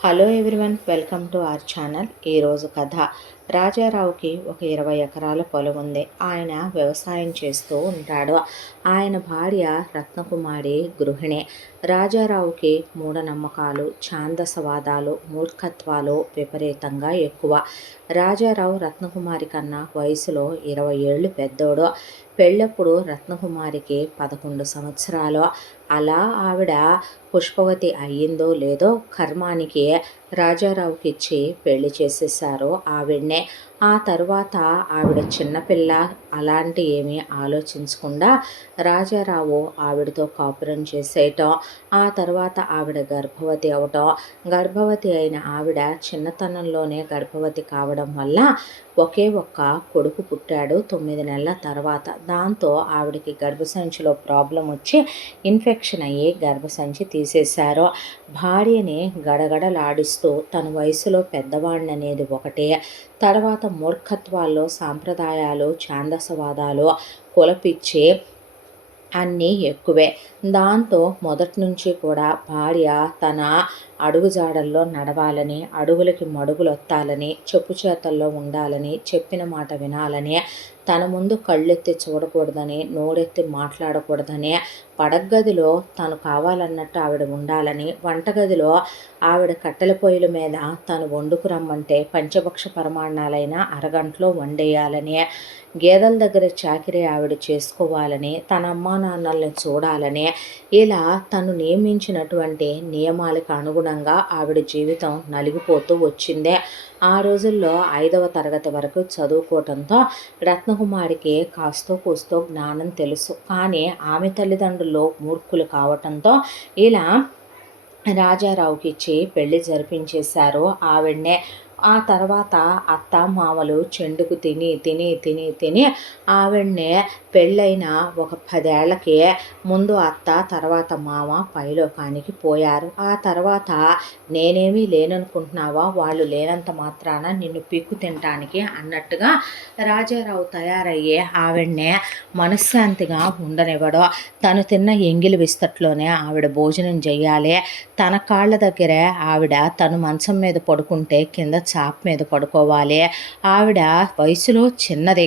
Hello everyone, welcome to our channel. ఈరోజు కథ. రాజారావుకి ఒక 20 ఎకరాల పొలం ఉంది. ఆయన వ్యవసాయం చేస్తూ ఉంటాడు. ఆయన భార్య రత్నకుమారి గృహిణి. రాజారావుకి మూఢనమ్మకాలు, ఛాందసవాదాలు, మూర్ఖత్వాలు విపరీతంగా ఎక్కువ. రాజారావు రత్నకుమారి కన్నా వయసులో 20 ఏళ్ళు పెద్దోడు. పెళ్ళప్పుడు రత్నకుమారికి 11 సంవత్సరాలు. అలా ఆవిడ పుష్పవతి అయ్యిందో లేదో కర్మానికి రాజారావుకి ఇచ్చి పెళ్లి చేసేసారు ఆవిడనే. ఆ తర్వాత ఆవిడ చిన్నపిల్ల అలాంటి ఏమీ ఆలోచించకుండా రాజారావు ఆవిడతో కాపురం చేసేయటం. ఆ తర్వాత ఆవిడ గర్భవతి అవటం. గర్భవతి అయిన ఆవిడ చిన్నతనంలోనే గర్భవతి కావడం వల్ల ఒకే ఒక్క కొడుకు పుట్టాడు 9 నెలల తర్వాత. దాంతో ఆవిడకి గర్భసంచిలో ప్రాబ్లం వచ్చి ఇన్ఫెక్షన్ అయ్యి గర్భసంచి తీసేశారు. భార్యని గడగడలాడిస్తూ తన వయసులో పెద్దవాడిననేది ఒకటే, తర్వాత మూర్ఖత్వాల్లో సాంప్రదాయాలు, ఛాందసవాదాలు, కులపిచ్చి అన్నీ ఎక్కువే. దాంతో మొదటి నుంచి కూడా భార్య తన అడుగుజాడల్లో నడవాలని, అడుగులకి మడుగులొత్తాలని, చెప్పు చేతల్లో ఉండాలని, చెప్పిన మాట వినాలని, తన ముందు కళ్ళెత్తి చూడకూడదని, నోరెత్తి మాట్లాడకూడదని, పడగదిలో తను కావాలన్నట్టు ఆవిడ ఉండాలని, వంటగదిలో ఆవిడ కట్టెల పొయ్యిల మీద తను వండుకు రమ్మంటే పంచభక్ష పరమాన్నాలైన అరగంటలో వండేయాలని, గేదెల దగ్గర చాకిరీ ఆవిడ చేసుకోవాలని, తన అమ్మా నాన్నల్ని చూడాలని, ఇలా తను నియమించినటువంటి నియమాలకు అనుగుణంగా ఆవిడ జీవితం నలిగిపోతూ వచ్చిందే. ఆ రోజుల్లో 5వ తరగతి వరకు చదువుకోవటంతో రత్నకుమారికి కాస్తో కూస్తో జ్ఞానం తెలుసు. కానీ ఆమె తల్లిదండ్రులు మూర్ఖులు కావటంతో ఇలా రాజారావుకి ఇచ్చి పెళ్లి జరిపించేశారు ఆవిడనే. ఆ తర్వాత అత్త మామలు చెండుకు తిని తిని తిని తిని ఆవిడనే పెళ్ళైన ఒక 10 ఏళ్లకి ముందు అత్త, తర్వాత మామ పైలోకానికి పోయారు. ఆ తర్వాత నేనేమీ లేననుకుంటున్నావా, వాళ్ళు లేనంత మాత్రాన నిన్ను పీక్కు తినటానికి అన్నట్టుగా రాజారావు తయారయ్యే ఆవిడనే మనశ్శాంతిగా ఉండనివ్వడు. తను తిన్న ఎంగిలి విస్తట్లోనే ఆవిడ భోజనం చెయ్యాలి. తన కాళ్ళ దగ్గరే ఆవిడ తను మంచం మీద పడుకుంటే కింద చాప మీద పడుకోవాలి. ఆవిడ వయసులో చిన్నది.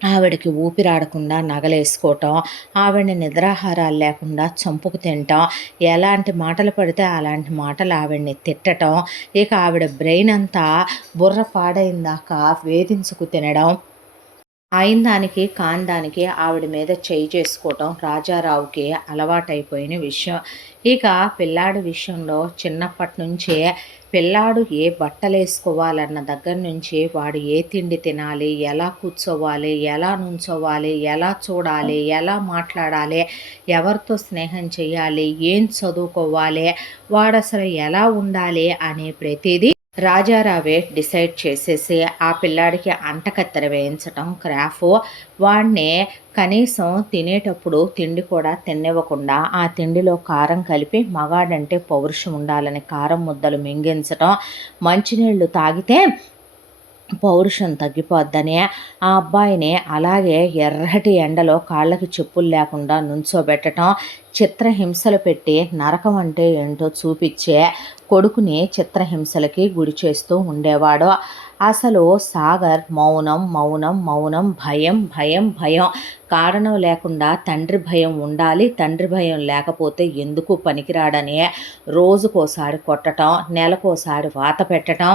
ఆవిడకి ఊపిరాడకుండా నగలేసుకోవటం, ఆవిడని నిద్రాహారాలు లేకుండా చంపుకు తినటం, ఎలాంటి మాటలు పడితే అలాంటి మాటలు ఆవిడని తిట్టడం, ఇక ఆవిడ బ్రెయిన్ అంతా బుర్ర పాడైందాక వేధించుకు తినడం, అయిన దానికి కాని దానికి ఆవిడ మీద చేయి చేసుకోవటం రాజారావుకి అలవాటైపోయిన విషయం. ఇక పిల్లాడి విషయంలో చిన్నప్పటి నుంచే పిల్లాడు ఏ బట్టలు వేసుకోవాలన్న దగ్గర నుంచి, వాడు ఏ తిండి తినాలి, ఎలా కూర్చోవాలి, ఎలా నుంచోవాలి, ఎలా చూడాలి, ఎలా మాట్లాడాలి, ఎవరితో స్నేహం చేయాలి, ఏం చదువుకోవాలి, వాడు అసలు ఎలా ఉండాలి అనే ప్రతిదీ రాజారావే డిసైడ్ చేసేసి ఆ పిల్లాడికి అంటకత్తెర వేయించటం క్రాఫ్. వాడిని కనీసం తినేటప్పుడు తిండి కూడా తినివ్వకుండా ఆ తిండిలో కారం కలిపి, మగాడంటే పౌరుషం ఉండాలని కారం ముద్దలు మింగించటం, మంచినీళ్ళు తాగితే పౌరుషం తగ్గిపోద్దని ఆ అబ్బాయిని అలాగే ఎర్రటి ఎండలో కాళ్ళకి చెప్పులు లేకుండా నుంచోబెట్టడం, చిత్రహింసలు పెట్టి నరకం అంటే ఏంటో చూపించే కొడుకుని చిత్రహింసలకి గురి చేస్తూ ఉండేవాడు. అసలు సాగర్ మౌనం మౌనం మౌనం, భయం భయం భయం, కారణం లేకుండా తండ్రి భయం ఉండాలి, తండ్రి భయం లేకపోతే ఎందుకు పనికిరాడని రోజుకోసారి కొట్టడం, నెలకోసారి వాత పెట్టడం,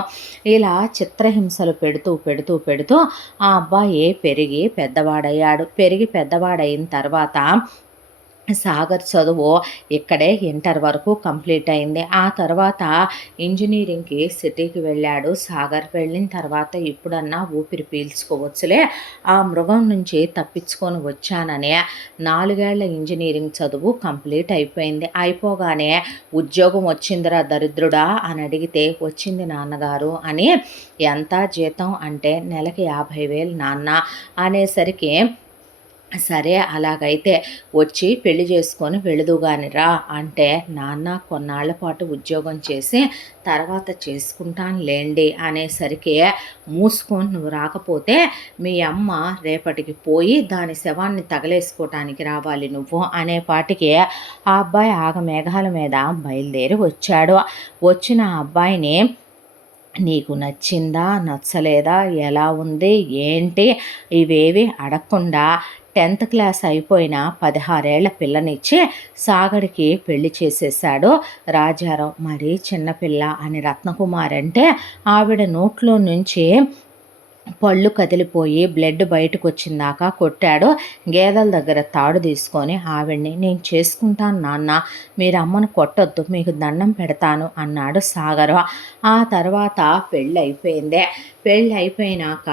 ఇలా చిత్రహింసలు పెడుతూ పెడుతూ పెడుతూ ఆ అబ్బాయి పెరిగి పెద్దవాడయ్యాడు. పెరిగి పెద్దవాడైన తర్వాత సాగర్ చదువు ఇక్కడే ఇంటర్ వరకు కంప్లీట్ అయింది. ఆ తర్వాత ఇంజనీరింగ్కి సిటీకి వెళ్ళాడు సాగర్. వెళ్ళిన తర్వాత ఇప్పుడన్నా ఊపిరి పీల్చుకోవచ్చులే, ఆ మృగం నుంచి తప్పించుకొని వచ్చానని 4 ఏళ్ల ఇంజనీరింగ్ చదువు కంప్లీట్ అయిపోయింది. అయిపోగానే ఉద్యోగం వచ్చిందిరా దరిద్రుడా అని అడిగితే, వచ్చింది నాన్నగారు అని. ఎంత జీతం అంటే నెలకి 50,000 నాన్న అనేసరికి సరే అలాగైతే వచ్చి పెళ్లి చేసుకొని వెళుదుగానిరా అంటే, నాన్న కొన్నాళ్ల పాటు ఉద్యోగం చేసి తర్వాత చేసుకుంటాను లేండి అనేసరికి, మూసుకొని నువ్వు రాకపోతే మీ అమ్మ రేపటికి పోయి దాని శవాన్ని తగలేసుకోవటానికి రావాలి నువ్వు అనేపాటికి ఆ అబ్బాయి ఆగమేఘాల మీద బయలుదేరి వచ్చాడు. వచ్చిన ఆ అబ్బాయిని నీకు నచ్చిందా నచ్చలేదా ఎలా ఉంది ఏంటి ఇవేవి అడగకుండా 10th క్లాస్ అయిపోయిన 16 ఏళ్ల పిల్లనిచ్చి సాగర్‌కి పెళ్లి చేసేసాడు రాజారావు. మరి చిన్నపిల్ల అని రత్నకుమారి అంటే ఆవిడ నోట్లో నుంచి పళ్ళు కదిలిపోయి బ్లడ్ బయటకొచ్చిందాకా కొట్టాడు. గేదెల దగ్గర తాడు తీసుకొని ఆవిడ్ని నేను చేసుకుంటాను నాన్న, మీరు అమ్మను కొట్టొద్దు, మీకు దండం పెడతాను అన్నాడు సాగరు. ఆ తర్వాత పెళ్ళి అయిపోయినాక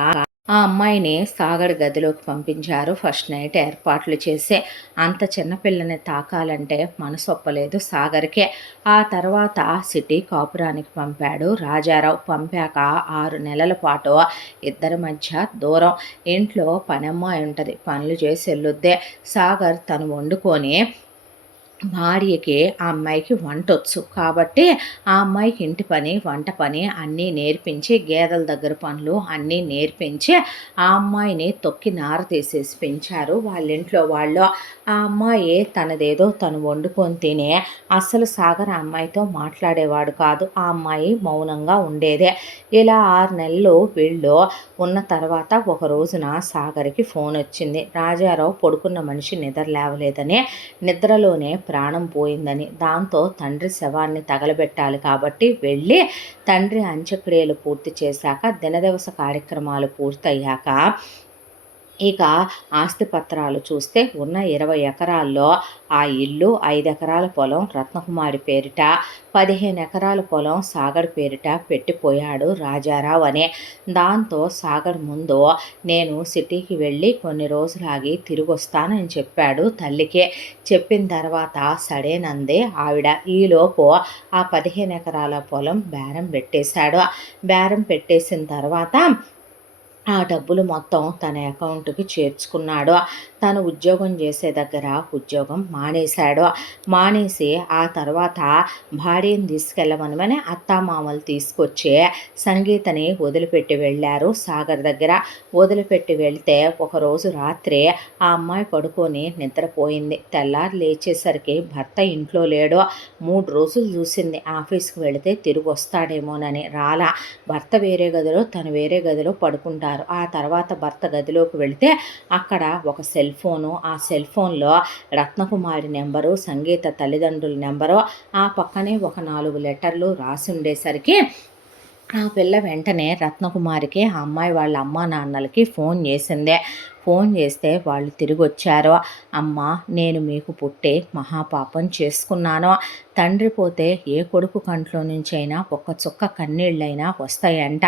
ఆ అమ్మాయిని సాగర్ గదిలోకి పంపించారు. ఫస్ట్ నైట్ ఏర్పాట్లు చేసి అంత చిన్నపిల్లని తాకాలంటే మనసొప్పలేదు సాగర్కే. ఆ తర్వాత సిటీ కాపురానికి పంపాడు రాజారావు. పంపాక 6 నెలల పాటు ఇద్దరి మధ్య దూరం. ఇంట్లో పనమ్మాయి ఉంటుంది, పనులు చేసి వెళ్ళొద్దే. సాగర్ తను వండుకొని భార్యకి ఆ అమ్మాయికి వంటొచ్చు కాబట్టి ఆ అమ్మాయికి ఇంటి పని వంట పని అన్నీ నేర్పించి గేదెల దగ్గర పనులు అన్నీ నేర్పించి ఆ అమ్మాయిని తొక్కి నార తీసేసి పెంచారు వాళ్ళ ఇంట్లో వాళ్ళు. ఆ అమ్మాయి తనదేదో తను వండుకొని తినే అస్సలు సాగర్ ఆ అమ్మాయితో మాట్లాడేవాడు కాదు. ఆ అమ్మాయి మౌనంగా ఉండేదే. ఇలా 6 నెలలు వీళ్ళు ఉన్న తర్వాత ఒక రోజున సాగర్కి ఫోన్ వచ్చింది. రాజారావు పడుకున్న మనిషి నిద్ర లేవలేదని, నిద్రలోనే ప్రాణం పోయిందని. దాంతో తండ్రి శవాన్ని తగలబెట్టాలి కాబట్టి వెళ్ళి తండ్రి అంత్యక్రియలు పూర్తి చేశాక దినదివస కార్యక్రమాలు పూర్తయ్యాక ఇక ఆస్తిపత్రాలు చూస్తే ఉన్న 20 ఎకరాల్లో ఆ ఇల్లు, 5 ఎకరాల పొలం రత్నకుమారి పేరిట, 15 ఎకరాల పొలం సాగర్ పేరిట పెట్టిపోయాడు రాజారావు అనే. దాంతో సాగర్ ముందు నేను సిటీకి వెళ్ళి కొన్ని రోజులాగి తిరిగి వస్తానని చెప్పాడు తల్లికే. చెప్పిన తర్వాత సడేనందే ఆవిడ. ఈలోపు ఆ 15 ఎకరాల పొలం బేరం పెట్టేశాడు. బేరం పెట్టేసిన తర్వాత ఆ డబ్బులు మొత్తం తన అకౌంట్‌కి చేర్చుకున్నాడు. తను ఉద్యోగం చేసే దగ్గర ఉద్యోగం మానేశాడు. మానేసి ఆ తర్వాత భార్యని తీసుకెళ్ళమనమని అత్తామామలు తీసుకొచ్చి సంగీతని వదిలిపెట్టి వెళ్ళారు సాగర్ దగ్గర. వదిలిపెట్టి వెళ్తే ఒకరోజు రాత్రి ఆ అమ్మాయి పడుకొని నిద్రపోయింది. తెల్లారి లేచేసరికి భర్త ఇంట్లో లేడు. 3 రోజులు చూసింది ఆఫీస్‌కి వెళితే తిరిగి వస్తాడేమోనని. రాలా. భర్త వేరే గదిలో తను వేరే గదిలో పడుకుంటారు. ఆ తర్వాత భర్త గదిలోకి వెళితే అక్కడ ఒక సెల్ ఫోను. ఆ సెల్ ఫోన్లో రత్నకుమారి నెంబరు, సంగీత తల్లిదండ్రుల నెంబరు, ఆ పక్కనే ఒక 4 లెటర్లు రాసి ఉండేసరికి ఆ పిల్ల వెంటనే రత్నకుమారికి ఆ అమ్మాయి వాళ్ళ అమ్మా నాన్నలకి ఫోన్ చేసిందే. ఫోన్ చేస్తే వాళ్ళు తిరిగి వచ్చారు. అమ్మ, నేను మీకు పుట్టే మహాపాపం చేసుకున్నాను. తండ్రి పోతే ఏ కొడుకు కంట్లో నుంచైనా ఒక్క చుక్క కన్నీళ్ళైనా వస్తాయంట.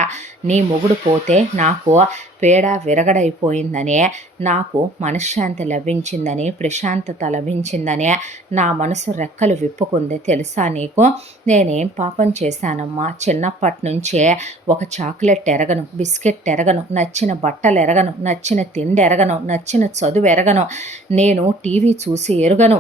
నీ మొగుడు పోతే నాకు పేడ విరగడైపోయిందనే, నాకు మనశ్శాంతి లభించిందని, ప్రశాంతత లభించిందనే నా మనసు రెక్కలు విప్పుకుంది తెలుసా నీకు? నేనేం పాపం చేశానమ్మా? చిన్నప్పటి నుంచే ఒక చాక్లెట్ ఎరగను, బిస్కెట్ ఎరగను, నచ్చిన బట్టలు ఎరగను, నచ్చిన తిండి ఎరగను, నచ్చిన చదువు ఎరగను, నేను టీవీ చూసి ఎరుగను.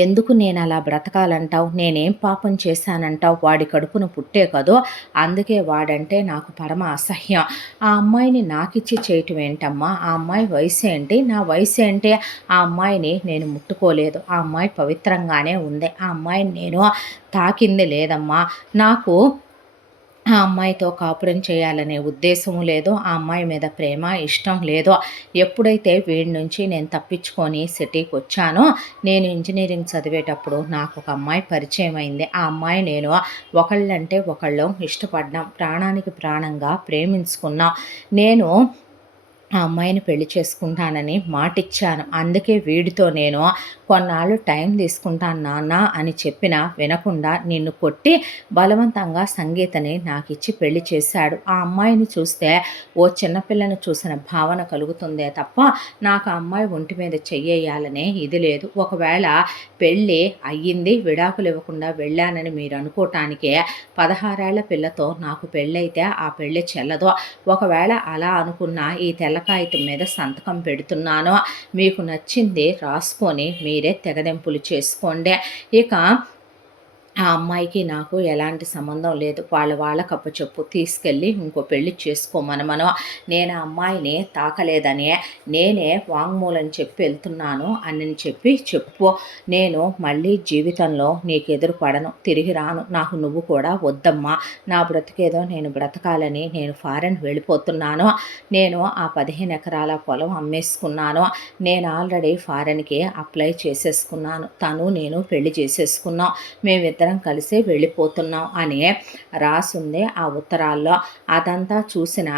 ఎందుకు నేను అలా బ్రతకాలంటావు? నేనేం పాపం చేశానంటావు? వాడి కడుపున పుట్టే కదో, అందుకే వాడంటే నాకు పరమ అసహ్యం. ఆ అమ్మాయిని నాకిచ్చి చేయటం ఏంటమ్మా? ఆ అమ్మాయి వయసు ఏంటి, నా వయసు ఏంటి? ఆ అమ్మాయిని నేను ముట్టుకోలేదు. ఆ అమ్మాయి పవిత్రంగానే ఉంది. ఆ అమ్మాయిని నేను తాకింది లేదమ్మా. నాకు ఆ అమ్మాయితో కాపురం చేయాలనే ఉద్దేశము లేదు. ఆ అమ్మాయి మీద ప్రేమ, ఇష్టం లేదు. ఎప్పుడైతే వీడి నుంచి నేను తప్పించుకొని సిటీకి వచ్చానో, నేను ఇంజనీరింగ్ చదివేటప్పుడు నాకు ఒక అమ్మాయి పరిచయం అయింది. ఆ అమ్మాయి నేను ఒకళ్ళంటే ఒకళ్ళం ఇష్టపడ్డాం. ప్రాణానికి ప్రాణంగా ప్రేమించుకున్నాం. నేను ఆ అమ్మాయిని పెళ్లి చేసుకుంటానని మాటిచ్చాను. అందుకే వీడితో నేను కొన్నాళ్ళు టైం తీసుకుంటాను నాన్న అని చెప్పినా వినకుండా నిన్ను కొట్టి బలవంతంగా సంగీతని నాకిచ్చి పెళ్లి చేశాడు. ఆ అమ్మాయిని చూస్తే ఓ చిన్నపిల్లను చూసిన భావన కలుగుతుందే తప్ప నాకు ఆ అమ్మాయి ఒంటి మీద చెయ్యేయాలనే ఇది లేదు. ఒకవేళ పెళ్ళి అయ్యింది, విడాకులు ఇవ్వకుండా వెళ్ళానని మీరు అనుకోవటానికే 16 ఏళ్ల పిల్లతో నాకు పెళ్ళైతే ఆ పెళ్ళి చెల్లదు. ఒకవేళ అలా అనుకున్న ఈ తెల్ల తెల్ల కాగితం మీద సంతకం పెడుతున్నాను. మీకు నచ్చింది రాసుకొని మీరే తెగదెంపులు చేసుకోండి. ఇక ఆ అమ్మాయికి నాకు ఎలాంటి సంబంధం లేదు. వాళ్ళకి అప్పచెప్పు. తీసుకెళ్ళి ఇంకో పెళ్లి చేసుకోమనమను. నేను ఆ అమ్మాయిని తాకలేదని నేనే వాంగ్మూలం చెప్పి వెళ్తున్నాను అని చెప్పు. నేను మళ్ళీ జీవితంలో నీకు ఎదురు పడను, తిరిగి రాను. నాకు నువ్వు కూడా వద్దమ్మా. నా బ్రతికేదో నేను బ్రతకాలని నేను ఫారెన్ వెళ్ళిపోతున్నాను. నేను ఆ 15 ఎకరాల పొలం అమ్మేసుకున్నాను. నేను ఆల్రెడీ ఫారెన్కి అప్లై చేసేసుకున్నాను. తను నేను పెళ్లి చేసేసుకున్నాం. మేమిద్దరం కలిసే వెళ్ళిపోతున్నాం అని రాసుంది ఆ ఉత్తరాల్లో. అదంతా చూసిన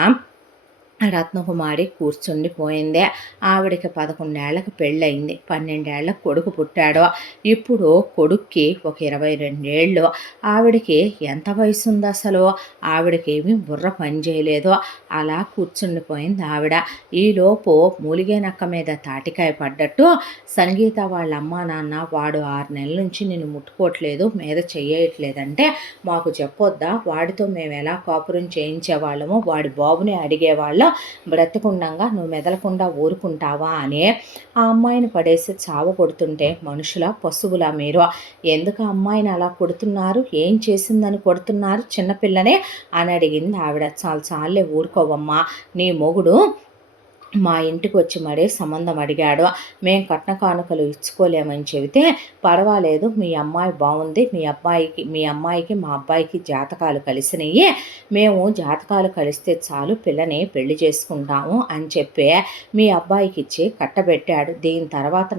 రత్నకుమారి కూర్చుండిపోయింది. ఆవిడకి 11 ఏళ్లకు పెళ్ళయింది. 12 ఏళ్లకు కొడుకు పుట్టాడు. ఇప్పుడు కొడుక్కి ఒక 22 ఏళ్ళు. ఆవిడకి ఎంత వయసు ఉంది అసలు? ఆవిడకేమీ బుర్ర పనిచేయలేదు. అలా కూర్చుండిపోయింది ఆవిడ. ఈలోపు మూలిగే నక్క మీద తాటికాయ పడ్డట్టు సంగీత వాళ్ళ అమ్మా నాన్న వాడు 6 నెలల నుంచి నిన్ను ముట్టుకోవట్లేదు, మీద చెయ్యట్లేదంటే మాకు చెప్పొద్దా? వాడితో మేము ఎలా కాపురం చేయించేవాళ్ళమో వాడి బాబుని అడిగేవాళ్ళం. బ్రతికుండంగా నువ్వు మెదలకుండా ఊరుకుంటావా అని ఆ అమ్మాయిని పడేసి చావ కొడుతుంటే మనుషుల పశువులా మీరు? ఎందుకు ఆ అమ్మాయిని అలా కొడుతున్నారు? ఏం చేసిందని కొడుతున్నారు చిన్నపిల్లనే అని అడిగింది ఆవిడ. చాలే ఊరుకోవమ్మా. నీ మొగుడు మా ఇంటికి వచ్చి మరీ సంబంధం అడిగాడు. మేం కట్న కానుకలు ఇచ్చుకోలేమని చెబితే పర్వాలేదు, మీ అమ్మాయి బాగుంది, మీ అమ్మాయికి మా అబ్బాయికి జాతకాలు కలిసినాయి, మేము జాతకాలు కలిస్తే చాలు పిల్లని పెళ్లి చేసుకుంటాము అని చెప్పి మీ అబ్బాయికి ఇచ్చి కట్టబెట్టాడు. దీని తర్వాత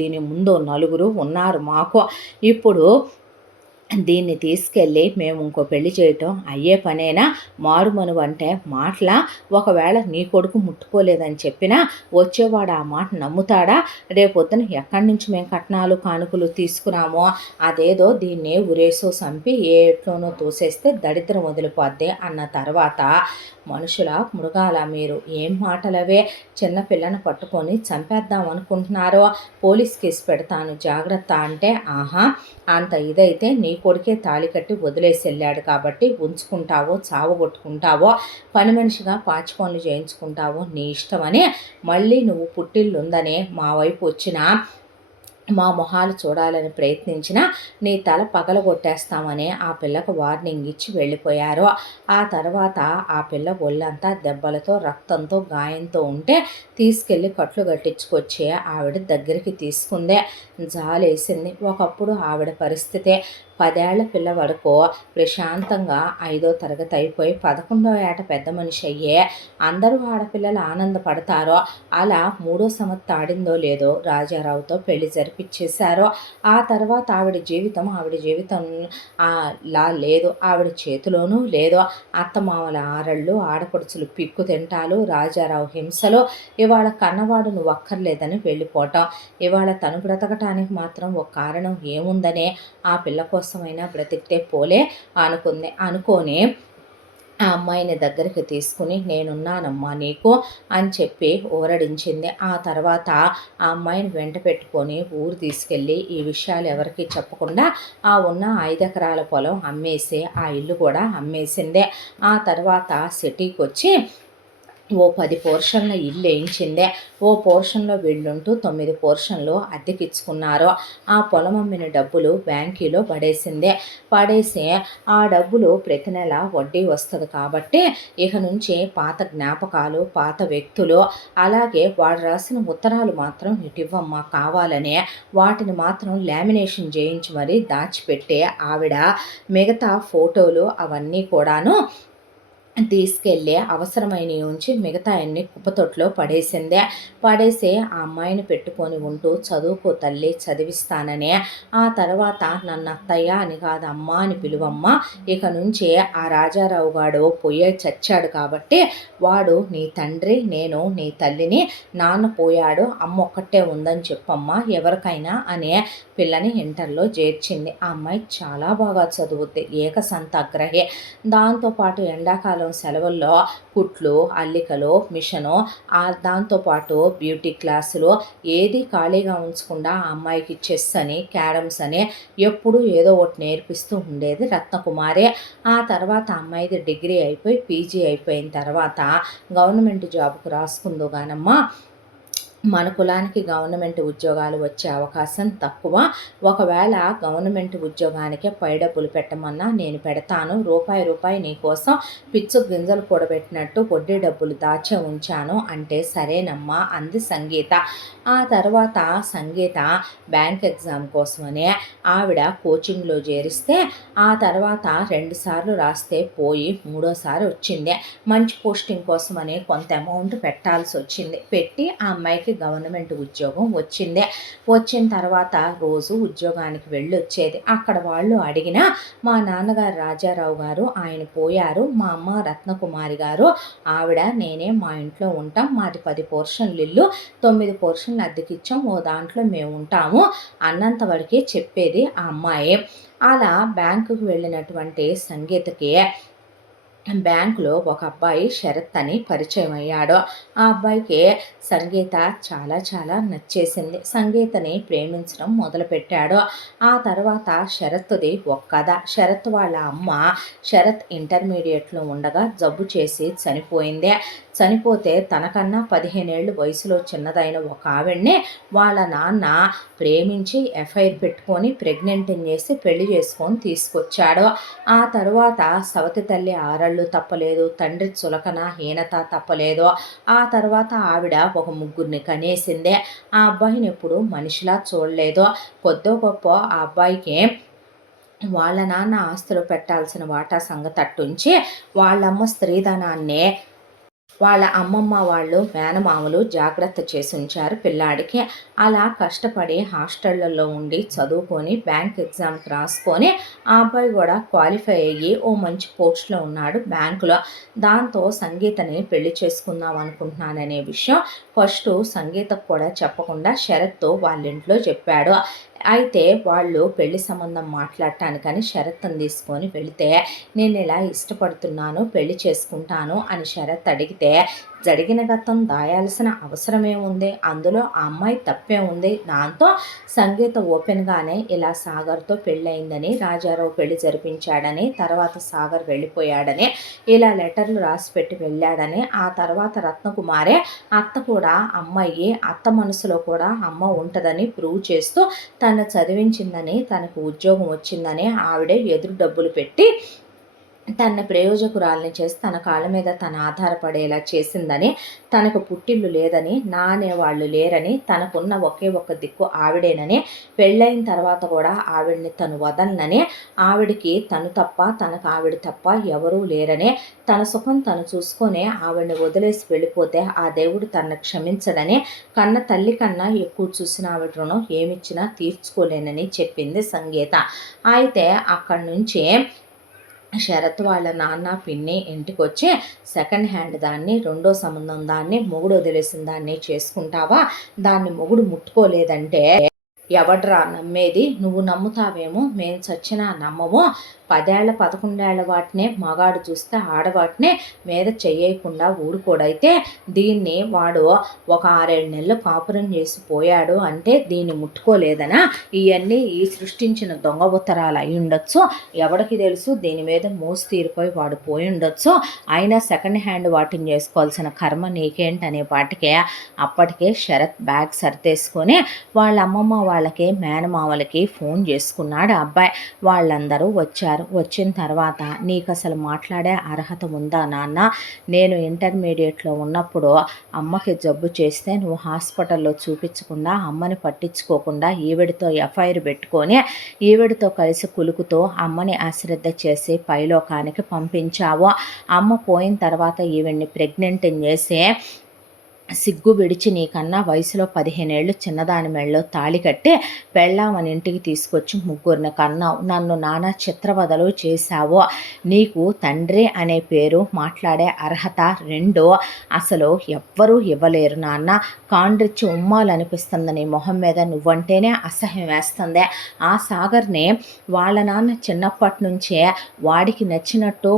దీని ముందు నలుగురు ఉన్నారు మాకు. ఇప్పుడు దీన్ని తీసుకెళ్ళి మేము ఇంకో పెళ్లి చేయటం అయ్యే పనేనా? మారుమనువు అంటే మాటల? ఒకవేళ నీ కొడుకు ముట్టుకోలేదని చెప్పినా వచ్చేవాడు ఆ మాట నమ్ముతాడా? రేపొద్దున ఎక్కడి నుంచి మేము కట్నాలు కానుకలు తీసుకురామో అదేదో దీన్ని ఉరేసో సంపి ఏట్లోనో తోసేస్తే దరిద్రం వదిలిపోద్ది అన్న తర్వాత మనుషుల మృగాల మీరు? ఏం మాటలవే? చిన్నపిల్లను పట్టుకొని చంపేద్దాం అనుకుంటున్నారో? పోలీస్ కేసు పెడతాను జాగ్రత్త అంటే ఆహా, అంత ఇదైతే నీ కొడుకే తాళి కట్టి వదిలేసి వెళ్ళాడు కాబట్టి ఉంచుకుంటావో చావగొట్టుకుంటావో పని మనిషిగా పాచి పనులు చేయించుకుంటావో నీ ఇష్టమని మళ్ళీ నువ్వు పుట్టిల్లుందని మా వైపు వచ్చిన మా మొహాలు చూడాలని ప్రయత్నించినా నీ తల పగలగొట్టేస్తామని ఆ పిల్లకు వార్నింగ్ ఇచ్చి వెళ్ళిపోయారు. ఆ తర్వాత ఆ పిల్ల ఒళ్ళంతా దెబ్బలతో రక్తంతో గాయంతో ఉంటే తీసుకెళ్ళి కట్లు కట్టించుకొచ్చి ఆవిడ దగ్గరికి తీసుకుందే. జాలేసింది. ఒకప్పుడు ఆవిడ పరిస్థితే 10 ఏళ్ల పిల్ల వరకు ప్రశాంతంగా 5వ తరగతి అయిపోయి 11వ ఏట పెద్ద మనిషి అయ్యే అందరూ ఆడపిల్లలు ఆనందపడతారో అలా 3వ సంవత్సరం ఆడిందో లేదో రాజారావుతో పెళ్లి జరిపిచ్చేశారో. ఆ తర్వాత ఆవిడ జీవితం లా లేదు. ఆవిడ చేతిలోనూ లేదు. అత్తమామల ఆరళ్ళు, ఆడపడుచులు పిక్కు తింటాలు, రాజారావు హింసలో ఇవాళ కన్నవాడు నువ్వు అక్కర్లేదని వెళ్ళిపోవటం. ఇవాళ తను బ్రతకటానికి మాత్రం ఒక కారణం ఏముందనే ఆ పిల్ల కోసమైనా బ్రతికితే పోలే అనుకొని ఆ అమ్మాయిని దగ్గరికి తీసుకుని నేనున్నానమ్మా నీకు అని చెప్పి ఊరడించింది. ఆ తర్వాత ఆ అమ్మాయిని వెంట పెట్టుకొని ఊరు తీసుకెళ్ళి ఈ విషయాలు ఎవరికీ చెప్పకుండా ఆ ఉన్న 5 ఎకరాల పొలం అమ్మేసి ఆ ఇల్లు కూడా అమ్మేసిందే. ఆ తర్వాత సిటీకి వచ్చి ఓ 10 పోర్షన్ల ఇల్లు వేయించిందే. ఓ పోర్షన్లో వీళ్ళుంటూ 9 పోర్షన్లు అద్దెకిచ్చుకున్నారు. ఆ పొలం అమ్మిన డబ్బులు బ్యాంకీలో పడేసి ఆ డబ్బులు ప్రతి నెల వడ్డీ వస్తుంది కాబట్టి ఇక నుంచి పాత జ్ఞాపకాలు, పాత వ్యక్తులు, అలాగే వాడు రాసిన ఉత్తరాలు మాత్రం ఇటివ్వమ్మా కావాలనే వాటిని మాత్రం లామినేషన్ చేయించి మరీ దాచిపెట్టే ఆవిడ మిగతా ఫోటోలు అవన్నీ కూడాను తీసుకెళ్ళి అవసరమైనవి ఉంచి మిగతా అన్ని కుప్పతొట్లో పడేసి ఆ అమ్మాయిని పెట్టుకొని ఉంటూ చదువుకో తల్లి చదివిస్తానని, ఆ తర్వాత నన్ను అత్తయ్య అని కాదు అమ్మ అని పిలువమ్మ, ఇక నుంచి ఆ రాజారావు గాడు చచ్చాడు కాబట్టి వాడు నీ తండ్రి, నేను నీ తల్లిని, నాన్న పోయాడు అమ్మ ఒక్కటే ఉందని చెప్పమ్మా ఎవరికైనా అనే పిల్లని ఇంటర్లో చేర్చింది. ఆ అమ్మాయి చాలా బాగా చదువుద్ది, ఏకసంతాగ్రహి. దాంతోపాటు ఎండాకాలం వారం సెలవుల్లో కుట్లు, అల్లికలు, మిషను, దాంతోపాటు బ్యూటీ క్లాసులు ఏది ఖాళీగా ఉంచకుండా ఆ అమ్మాయికి చెస్ అని, క్యారమ్స్ అని ఎప్పుడూ ఏదో ఒకటి నేర్పిస్తూ ఉండేది రత్నకుమారి. ఆ తర్వాత అమ్మాయిది డిగ్రీ అయిపోయి పీజీ అయిపోయిన తర్వాత గవర్నమెంట్ జాబ్కు రాసుకుందుగానమ్మా, మన కులానికి గవర్నమెంట్ ఉద్యోగాలు వచ్చే అవకాశం తక్కువ. ఒకవేళ గవర్నమెంట్ ఉద్యోగానికే పై డబ్బులు పెట్టమన్నా నేను పెడతాను. రూపాయి నీకోసం పిచ్చు గింజలు కూడబెట్టినట్టు వడ్డీ డబ్బులు దాచే ఉంచాను అంటే సరేనమ్మా అంది సంగీత. ఆ తర్వాత సంగీత బ్యాంక్ ఎగ్జామ్ కోసమని ఆవిడ కోచింగ్లో చేరిస్తే ఆ తర్వాత 2 సార్లు రాస్తే పోయి 3ఓసారి వచ్చింది. మంచి పోస్టింగ్ కోసమని కొంత అమౌంట్ పెట్టాల్సి వచ్చింది. పెట్టి ఆ అమ్మాయికి గవర్నమెంట్ ఉద్యోగం వచ్చింది. వచ్చిన తర్వాత రోజు ఉద్యోగానికి వెళ్ళి వచ్చేది. అక్కడ వాళ్ళు అడిగినా మా నాన్నగారు రాజారావు గారు ఆయన పోయారు, మా అమ్మ రత్నకుమారి గారు ఆవిడ నేనే మా ఇంట్లో ఉంటాం, మాది 10 పోర్షన్లు ఇల్లు, 9 పోర్షన్లు అద్దెకిచ్చాం, ఓ దాంట్లో మేము ఉంటాము అన్నంత వరకే చెప్పేది ఆ అమ్మాయి. అలా బ్యాంకుకు వెళ్ళినటువంటి సంగీతకి బ్యాంకులో ఒక అబ్బాయి శరత్ అని పరిచయం అయ్యాడు. ఆ అబ్బాయికి సంగీత చాలా చాలా నచ్చేసింది. సంగీతని ప్రేమించడం మొదలుపెట్టాడు. ఆ తర్వాత శరత్ది ఒక కథ. శరత్ వాళ్ళ అమ్మ శరత్ ఇంటర్మీడియట్లో ఉండగా జబ్బు చేసి చనిపోయింది. చనిపోతే తనకన్నా 15 ఏళ్ళు వయసులో చిన్నదైన ఒక ఆవిడ్ని వాళ్ళ నాన్న ప్రేమించి ఎఫ్ఐఆర్ పెట్టుకొని ప్రెగ్నెంట్ చేసి పెళ్లి చేసుకొని తీసుకొచ్చాడు. ఆ తరువాత సవతి తల్లి ఆరళ్ళు తప్పలేదు, తండ్రి చులకన హీనత తప్పలేదు. ఆ తర్వాత ఆవిడ ఒక 3 కనేసిందే. ఆ అబ్బాయిని ఎప్పుడు మనిషిలా చూడలేదు. కొద్దో గొప్ప ఆ అబ్బాయికి వాళ్ళ నాన్న ఆస్తులు పెట్టాల్సిన వాటా సంగతి అట్టుంచి వాళ్ళమ్మ స్త్రీధనాన్ని వాళ్ళ అమ్మమ్మ వాళ్ళు మేనమామలు జాగ్రత్త చేసి ఉంచారు పిల్లాడికి. అలా కష్టపడి హాస్టళ్లలో ఉండి చదువుకొని బ్యాంక్ ఎగ్జామ్కి రాసుకొని ఆ అబ్బాయి కూడా క్వాలిఫై అయ్యి ఓ మంచి పోస్ట్లో ఉన్నాడు బ్యాంకులో. దాంతో సంగీతని పెళ్లి చేసుకుందాం అనుకుంటున్నాననే విషయం ఫస్ట్ సంగీతకు కూడా చెప్పకుండా శరత్ వాళ్ళ ఇంట్లో చెప్పాడు. అయితే వాళ్ళు పెళ్లి సంబంధం మాట్లాడటానికని షరత్తును తీసుకొని వెళితే నేను ఇలా ఇష్టపడుతున్నాను, పెళ్లి చేసుకుంటాను అని షరత్ అడిగితే జరిగిన గతం దాయాల్సిన అవసరమేముంది, అందులో ఆ అమ్మాయి తప్పే ఉంది. దాంతో సంగీత ఓపెన్గానే ఇలా సాగర్తో పెళ్ళయిందని, రాజారావు పెళ్లి జరిపించాడని, తర్వాత సాగర్ వెళ్ళిపోయాడని, ఇలా లెటర్లు రాసి పెట్టి వెళ్ళాడని, ఆ తర్వాత రత్నకుమారే అత్త కూడా అమ్మాయి, అత్త మనసులో కూడా అమ్మ ఉంటుందని ప్రూవ్ చేస్తూ తను చదివించిందని, తనకు ఉద్యోగం వచ్చిందని ఆవిడే ఎదురు డబ్బులు పెట్టి తన ప్రయోజకురాల్ని చేసి తన కాళ్ళ మీద తను ఆధారపడేలా చేసిందని, తనకు పుట్టిల్లు లేదని, నా అనేవాళ్ళు లేరని, తనకున్న ఒకే ఒక్క దిక్కు ఆవిడేనని, పెళ్ళైన తర్వాత కూడా ఆవిడ్ని తను వదలనని, ఆవిడికి తను తప్ప తనకు ఆవిడ తప్ప ఎవరూ లేరని, తన సుఖం తను చూసుకొని ఆవిడ్ని వదిలేసి వెళ్ళిపోతే ఆ దేవుడు తనను క్షమించడని, కన్న తల్లి కన్నా ఎక్కువ చూసిన ఆవిడ రుణం ఏమిచ్చినా తీర్చుకోలేనని చెప్పింది సంగీత. అయితే అక్కడి నుంచి శరత్ వాళ్ళ నాన్న పిన్ని ఇంటికి వచ్చి సెకండ్ హ్యాండ్ దాన్ని, రెండో సంబంధం దాన్ని, మొగుడు వదిలేసిన దాన్ని చేసుకుంటావా, దాన్ని మొగుడు ముట్టుకోలేదంటే ఎవడ్రా నమ్మేది, నువ్వు నమ్ముతావేమో, మేము చచ్చినా నమ్మము, 10 ఏళ్ల 11 ఏళ్ల వాటినే మగాడు చూస్తే ఆడవాటినే మీద చెయ్యకుండా ఊడుకోడైతే దీన్ని వాడు ఒక 6-7 నెలలు కాపురం చేసి పోయాడు అంటే దీన్ని ముట్టుకోలేదనా, ఇవన్నీ ఈ సృష్టించిన దొంగ ఉత్తరాలు అయి ఉండొచ్చు, ఎవరికి తెలుసు దీని మీద మోసు తీరిపోయి వాడు పోయి ఉండొచ్చు, అయినా సెకండ్ హ్యాండ్ వాటిని చేసుకోవాల్సిన కర్మ నీకేంటనే పాటికే అప్పటికే శరత్ బ్యాగ్ సర్దేసుకొని వాళ్ళ అమ్మమ్మ వాళ్ళకి మేనమామలకి ఫోన్ చేసుకున్నాడు అబ్బాయి. వాళ్ళందరూ వచ్చారు. వచ్చిన తర్వాత నీకు అసలు మాట్లాడే అర్హత ఉందా నాన్న, నేను ఇంటర్మీడియట్లో ఉన్నప్పుడు అమ్మకి జబ్బు చేస్తే నువ్వు హాస్పిటల్లో చూపించకుండా అమ్మని పట్టించుకోకుండా ఈవిడితో ఎఫ్ఐఆర్ పెట్టుకొని ఈవిడితో కలిసి కులుకుతో అమ్మని అశ్రద్ధ చేసి పైలోకానికి పంపించావు. అమ్మ పోయిన తర్వాత ఈవిడ్ని ప్రెగ్నెంట్ చేసి సిగ్గు విడిచి నీకన్నా వయసులో 15 ఏళ్ళు చిన్నదాని మెడలో తాళి కట్టి పెళ్ళామని ఇంటికి తీసుకొచ్చి ముగ్గురిని కన్నావు. నన్ను నానా చిత్రవదలు చేశావు. నీకు తండ్రి అనే పేరు మాట్లాడే అర్హత 2 అసలు ఎవ్వరూ ఇవ్వలేరు నాన్న. కాండ్రిచ్చి ఉమ్మాలనిపిస్తుంది నీ మొహం మీద. నువ్వంటేనే అసహ్యం వేస్తుంది. ఆ సాగర్ని వాళ్ళ నాన్న చిన్నప్పటి నుంచే వాడికి నచ్చినట్టు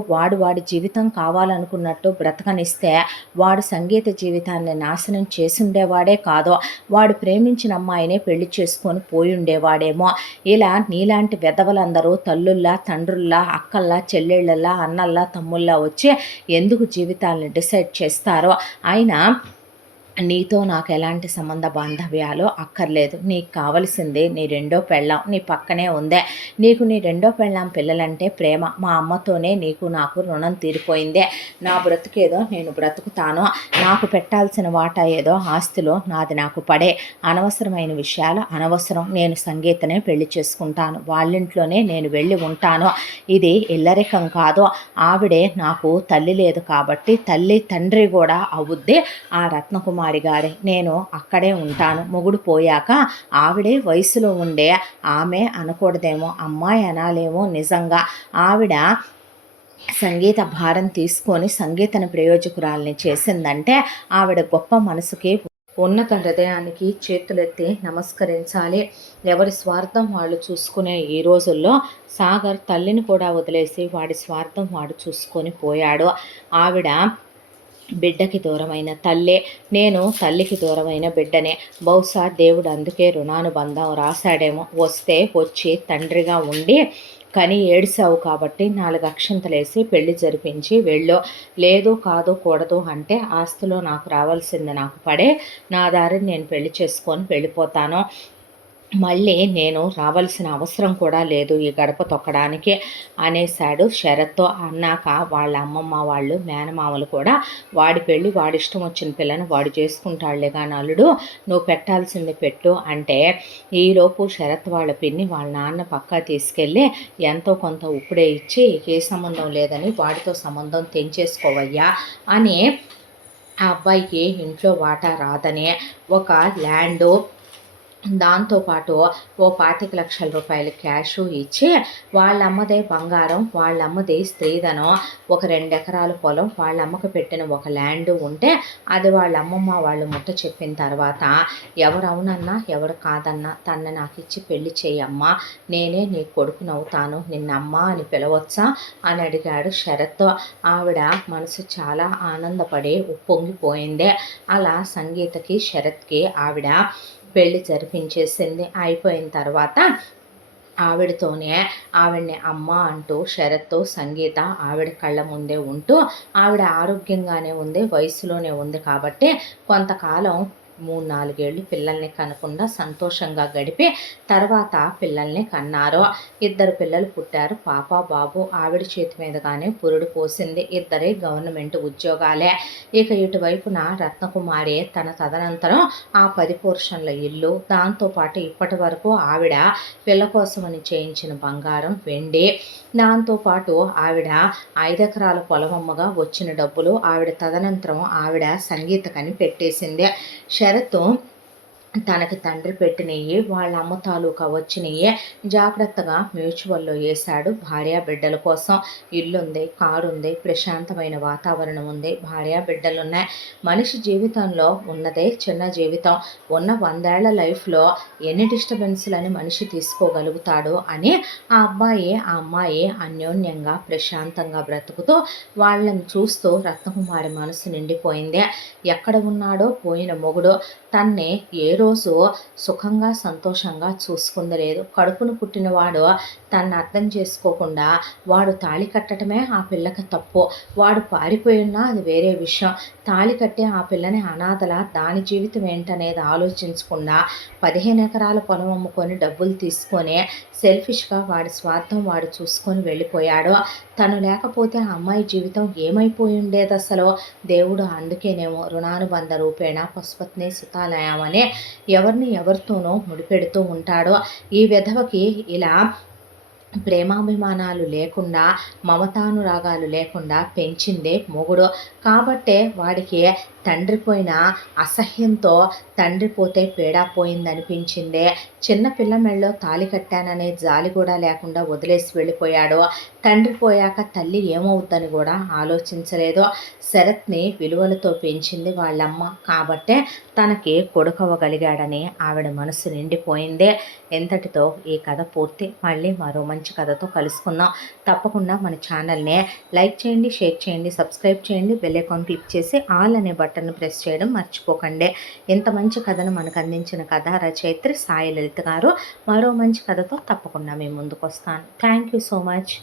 వాడి జీవితం కావాలనుకున్నట్టు బ్రతకనిస్తే వాడు సంగీత జీవితాన్ని నాశనం చేసుండేవాడే కాదో, వాడు ప్రేమించిన అమ్మాయినే పెళ్లి చేసుకొని పోయుండేవాడేమో. ఇలా నీలాంటి వెధవలందరూ తల్లుల్లా, తండ్రుల్లా, అక్కల్లా, చెల్లెళ్ళల్లా, అన్నల్లా, తమ్ముళ్ళా వచ్చి ఎందుకు జీవితాలను డిసైడ్ చేస్తారో. అయినా నీతో నాకు ఎలాంటి సంబంధ బాంధవ్యాలు అక్కర్లేదు. నీకు కావలసింది నీ 2వ పెళ్ళాం నీ పక్కనే ఉందే. నీకు నీ 2వ పెళ్ళాం పిల్లలంటే ప్రేమ. మా అమ్మతోనే నీకు నాకు రుణం తీరిపోయిందే. నా బ్రతుకేదో నేను బ్రతుకుతాను. నాకు పెట్టాల్సిన వాటా ఏదో ఆస్తిలో నాది నాకు పడే. అనవసరమైన విషయాలు అనవసరం. నేను సంగీతనే పెళ్లి చేసుకుంటాను. వాళ్ళింట్లోనే నేను వెళ్ళి ఉంటాను. ఇది ఇల్లరికం కాదు. ఆవిడే నాకు తల్లి లేదు కాబట్టి తల్లి తండ్రి కూడా అవుద్ది ఆ రత్నకుమారి గారే. నేను అక్కడే ఉంటాను. మొగుడు పోయాక ఆవిడే వయసులో ఉండే ఆమె అనకూడదేమో, అమ్మాయి అనాలేమో. నిజంగా ఆవిడ సంగీత భారం తీసుకొని సంగీతను ప్రయోజకురాల్ని చేసిందంటే ఆవిడ గొప్ప మనసుకి ఉన్నత హృదయానికి చేతులెత్తి నమస్కరించాలి. ఎవరి స్వార్థం వాళ్ళు చూసుకునే ఈ రోజుల్లో సాగర్ తల్లిని కూడా వదిలేసి వాడి స్వార్థం వాడు చూసుకొని పోయాడు. ఆవిడ బిడ్డకి దూరమైన తల్లే. నేను తల్లికి దూరమైన బిడ్డనే. బహుశా దేవుడు అందుకే రుణానుబంధం రాశాడేమో. వస్తే వచ్చి తండ్రిగా ఉండి కని ఏడిసావు కాబట్టి 4 అక్షంతలేసి పెళ్లి జరిపించి వెళ్ళు. లేదు కాదు కూడదు అంటే ఆస్తిలో నాకు రావాల్సింది నాకు పడే. నా దారిని నేను పెళ్లి చేసుకొని వెళ్ళిపోతాను. మళ్ళీ నేను రావాల్సిన అవసరం కూడా లేదు ఈ గడప తొక్కడానికి అనేశాడు శరత్తో. అన్నాక వాళ్ళ అమ్మమ్మ వాళ్ళు మేనమామలు కూడా వాడి పెళ్ళి వాడిష్టం వచ్చిన పిల్లని వాడు చేసుకుంటాడులే కానీ అల్లుడు నువ్వు పెట్టాల్సింది పెట్టు అంటే, ఈలోపు శరత్ వాళ్ళ పిన్ని వాళ్ళ నాన్న పక్కా తీసుకెళ్ళి ఎంతో కొంత ఉప్పుడే ఇచ్చి ఏ సంబంధం లేదని వాడితో సంబంధం తెంచేసుకోవయ్యా అని ఆ అబ్బాయికి ఇంట్లో వాటా రాదని ఒక ల్యాండు దాంతోపాటు ఓ 25 లక్షల రూపాయలు క్యాషు ఇచ్చి వాళ్ళమ్మదే బంగారం వాళ్ళమ్మది స్త్రీధనం ఒక 2 ఎకరాల పొలం వాళ్ళమ్మకు పెట్టిన ఒక ల్యాండు ఉంటే అది వాళ్ళ అమ్మమ్మ వాళ్ళు ముట్ట చెప్పిన తర్వాత ఎవరు అవునన్నా ఎవరు కాదన్నా తన్ని నాకు ఇచ్చి పెళ్లి చేయమ్మా, నేనే నీ కొడుకునవుతాను, నిన్నమ్మ అని పిలవచ్చా అని అడిగాడు శరత్. ఆవిడ మనసు చాలా ఆనందపడి ఉప్పొంగిపోయింది. అలా సంగీతకి శరత్కి ఆవిడ పెళ్లి జరిపించేసింది. అయిపోయిన తర్వాత ఆవిడతోనే ఆవిడని అమ్మ అంటూ శరత్ సంగీత ఆవిడ కళ్ళ ముందే ఉంటూ ఆవిడ ఆరోగ్యంగానే ఉంది, వయసులోనే ఉంది కాబట్టి కొంతకాలం 3-4 ఏళ్ళు పిల్లల్ని కనకుండా సంతోషంగా గడిపి తర్వాత పిల్లల్ని కన్నారు. 2 పిల్లలు పుట్టారు, పాప బాబు. ఆవిడ చేతి మీదగానే పురుడు పోసింది. ఇద్దరే గవర్నమెంట్ ఉద్యోగాలే. ఇక ఇటువైపున రత్నకుమారి తన తదనంతరం ఆ 10 పోర్షన్ల ఇల్లు, దాంతోపాటు ఇప్పటి వరకు ఆవిడ పిల్ల కోసమని చేయించిన బంగారం వెండి, దాంతోపాటు ఆవిడ 5 ఎకరాల పొలమమ్మగా వచ్చిన డబ్బులు ఆవిడ తదనంతరం ఆవిడ సంగీతకని పెట్టేసింది. శరత్ తనకి తండ్రి పెట్టినవి వాళ్ళ అమ్మ తాలూకా వచ్చినవి జాగ్రత్తగా మ్యూచువల్లో వేశాడు భార్యా బిడ్డల కోసం. ఇల్లుంది, కారు ఉంది, ప్రశాంతమైన వాతావరణం ఉంది, భార్యా బిడ్డలున్నాయి. మనిషి జీవితంలో ఉన్నదే చిన్న జీవితం. ఉన్న 100 ఏళ్ల లైఫ్లో ఎన్ని డిస్టర్బెన్స్లని మనిషి తీసుకోగలుగుతాడు అని ఆ అబ్బాయి ఆ అమ్మాయి అన్యోన్యంగా ప్రశాంతంగా బ్రతుకుతూ వాళ్ళని చూస్తూ రత్నకుమారి మనసు నిండిపోయింది. ఎక్కడ ఉన్నాడో పోయిన మొగుడు తన్ని ఏ రోజు సుఖంగా సంతోషంగా చూసుకుంది లేదు. కడుపును పుట్టినవాడు తన్ని అర్థం చేసుకోకుండా వాడు తాళి కట్టడమే ఆ పిల్లకి తప్పు. వాడు పారిపోయినా అది వేరే విషయం. తాళి కట్టి ఆ పిల్లని అనాథల దాని జీవితం ఏంటనేది ఆలోచించకుండా 15 ఎకరాల పొలం అమ్ముకొని డబ్బులు తీసుకొని సెల్ఫిష్గా వాడి స్వార్థం వాడు చూసుకొని వెళ్ళిపోయాడు. తను లేకపోతే ఆ అమ్మాయి జీవితం ఏమైపోయి ఉండేది అసలు. దేవుడు అందుకేనేమో రుణానుబంధ రూపేణ పశుపత్ని సుతాలయమని ఎవరిని ఎవరితోనో ముడిపెడుతూ ఉంటాడో. ఈ విధవకి ఇలా ప్రేమాభిమానాలు లేకుండా, మమతానురాగాలు లేకుండా పెంచిందే మొగుడు. కాబట్టే వాడికి తండ్రి పోయిన అసహ్యంతో తండ్రి పోతే పీడా పోయిందనిపించిందే. చిన్న పిల్ల మెడలో తాళి కట్టాననే జాలి కూడా లేకుండా వదిలేసి వెళ్ళిపోయాడు. తండ్రి పోయాక తల్లి ఏమవుద్దని కూడా ఆలోచించలేదు. శరత్‌ని విలువలతో పెంచింది వాళ్ళమ్మ. కాబట్టే తనకి కొడుకవ్వగలిగాడని ఆవిడ మనసు నిండిపోయింది. ఇంతటితో ఈ కథ పూర్తి. మళ్ళీ మరో మంచి కథతో కలుసుకుందాం. తప్పకుండా మన ఛానల్‌ని లైక్ చేయండి, షేర్ చేయండి, సబ్స్క్రైబ్ చేయండి, బెల్ ఐకాన్ క్లిక్ చేసి ఆల్ అనే బటన్‌ని ప్రెస్ చేయడం మర్చిపోకండి. ఇంత మంచి కథను మనకు అందించిన కథా రచయిత్రి సాయి లలిత గారు. మరో మంచి కథతో తప్పకుండా మీ ముందుకొస్తాను. Thank you so much.